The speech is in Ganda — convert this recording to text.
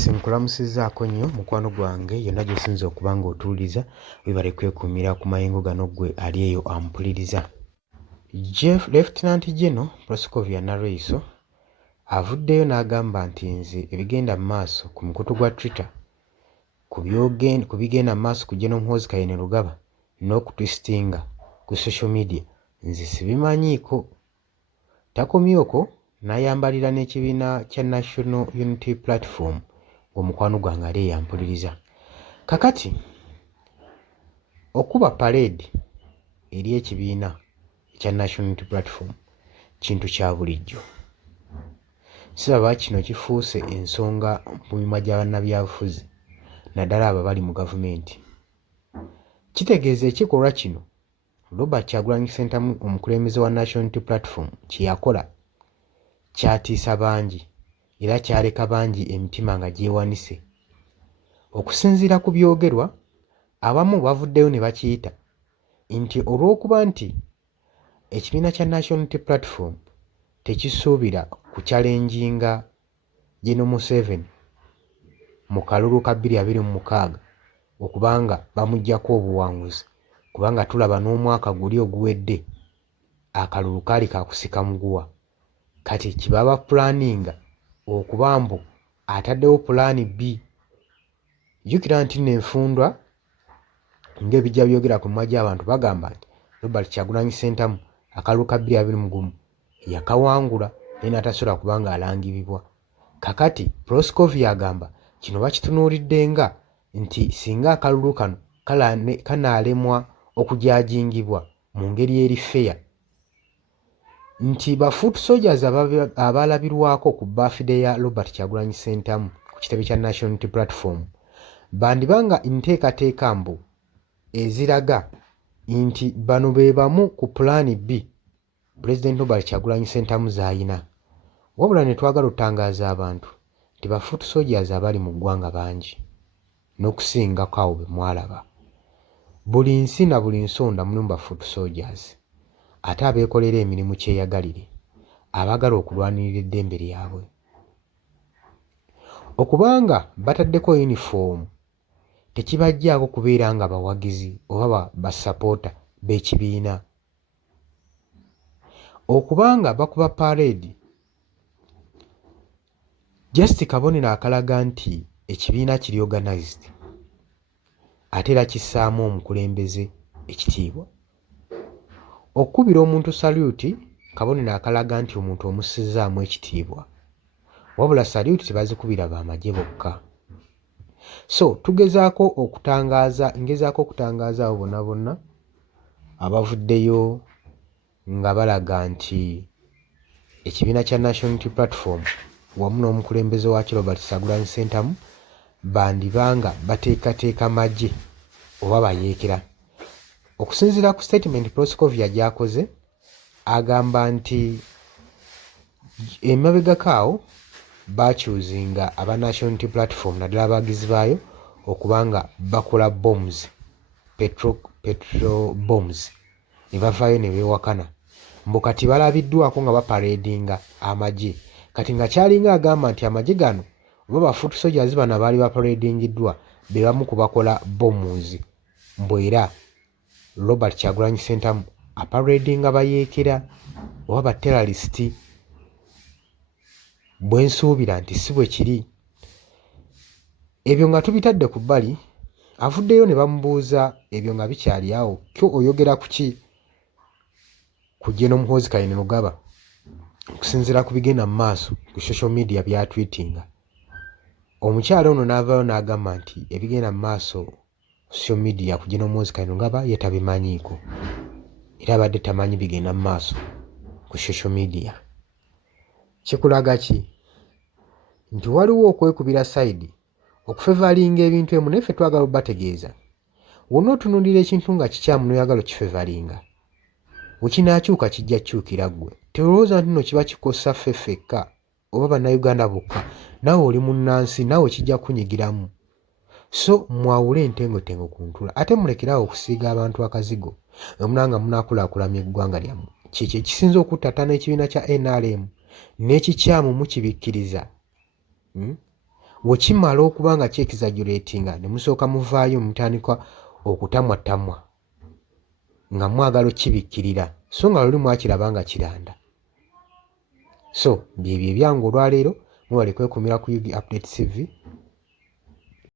Sinkulamusizzaako nnyo mukwano gwange yonna gy'osinza okuba ng'otuwuliza weebale kwekuumira ku mayengo gano ggwe ali eyo ampuliriza. Lieutenant General Proscovia Narweyiso avuddeyo n'agamba nti nze ebigenda mu maaso ku mukutu gwa Twitter ku bigenda mu maaso ku General Muhoozi Kainerugaba n'okutwisitinga ku social media nze sibimanyiiko. Takomyeko n'ayambalira n'ekibiina kya National Unity Platform omukwano gwange ali eyampuliriza. Kakati okuba parade eri ekibiina ekya National Unity Platform kintu kya bulijjo. Siraba kino kifuuse ensonga mu mimwa gya bannabyabufuzi naddala abo abali mu gavumenti. Kitegeeza ekikolwa kino Robert Kyagulanyi Ssentamu omukulembeze wa National Unity Platform kye yakola kyatiisa bangi era kyaleka bangi emitima nga gyewanise. Okusinziira ku byogerwa, abamu bavuddeyo ne bakiyita nti olw'okuba nti ekibiina kya National Unity Platform tekisuubira ku kyalenjinga General Museveni mu kalulu ka 2026 okubanga bamuggyako obuwanguzi, kubanga tulaba n'omwaka guli oguwedde akalulu kaali kakusika muguwa. Kati kibaba pulaninga okuba mbu ataddewo pulaani B. Jjukira nti n'enfundwa ng'ebijja byogera ku mimwa gy'abantu bagamba nti Robert Kyagulanyi Ssentamu akalulu ka 2021 yakawangula naye n'atasobola kubanga alangibibwa. Kakati Proscovia agamba kino bakitunuulidde nga nti singa akalulu kano kanaalemwa okujaajingibwa mu ngeri eri feya, nti ba foot soldiers abalabirwako ku birthday ya Robert Kyagulanyi Ssentamu ku kitebe kya National Unity Platform bandibanga nteekateeka mbu eziraga nti bano be bamu ku pulaani B President Robert Kyagulanyi Ssentamu z'ayina. Wabula ne twagala otangaaza abantu nti ba foot soldiers abali mu ggwanga bangi n'okusingako awo be mwalaba. Buli nsi na buli nsonda mulimu ba foot soldiers, ate abeekolera emirimu kyeyagalire, abaagala okulwanirira eddembe lyabwe. Okubanga bataddeko yunifoomu tekibajjaako kubeera nga bawagizi oba bassapoota b'ekibiina. Okubanga bakuba parade just kabonero akalaga nti ekibiina kiri organized ate era kissaamu omukulembeze ekitiibwa. Okubira omuntu saluti kabonero akalaga nti omuntu omussizaamu ekitiibwa, wabula saluti tebazikubira bamagye bokka. So ngezaako okutangaaza abo bonna bonna abavuddeyo nga balaga nti ekibiina kya National Unity Platform wamu n'omukulembeze wakyo Robert Kyagulanyi Ssentamu bandibanga bateekateeka magye oba bayeekera. Okusinziira ku statement Proscovia gy'akoze, agamba nti emabegako awo bakyuzinga aba National Unity Platform naddala abagizi baayo okubanga bakola bombs, petrol bombs, ne bavaayo ne beewakana mbu kati balabiddwako nga baparadinga amagye. Kati nga kyalinga agamba nti amagye gano oba ba foot soldiers bano abaali baparadingiddwa be bamu ku bakola bombs, mbu era Robert Kyagulanyi Ssentamu aparadinga bayeekera oba ba terrorist. Bwe nsuubira nti si bwe kiri. Ebyo nga tubitadde ku bbali, avuddeyo ne bamubuuza ebyo nga bikyali awo, kyo oyogera ku ki ku General Muhoozi Kainerugaba okusinziira ku bigenda mu maaso ku social media byatwitinga. Omukyala ono n'avaayo n'agamba nti ebigenda mu maaso social media ku General Muhoozi Kainerugaba ye tabimanyiiko era abadde tamanyi bigenda mu maaso ku social media. Kikulaga ki? Nti waliwo okwekubira sayidi, okufevalinga ebintu emu naye ffe twagala obategeeza. Wonna otunuulira ekintu nga kikyamu n'oyagala okifevalinga, wekinaakyuka kijja kukyukira ggwe. Tolowooza nti nno kiba kikosa ffe ffekka oba bannayuganda bokka, naawe oli munnansi, naawe kijja kunyigiramu. So mwawule entengotengo ku ntula ate mulekerawo okusiiga abantu akazigo omunanga munaakulaakulamya eggwanga lyammwe. Kiki ekisinza okuttattana ekibiina kya NRM n'ekikyamu mukibikkiriza. bwe kimala okuba nga kyexaggeratinga ne musooka muvaayo mutandika okutamwatamwa nga mwagala okkibikkirira so nga luli mwakiraba nga kiranda. So byebyo ebyange olwaleero mwebale kwekumira ku Yugi Update TV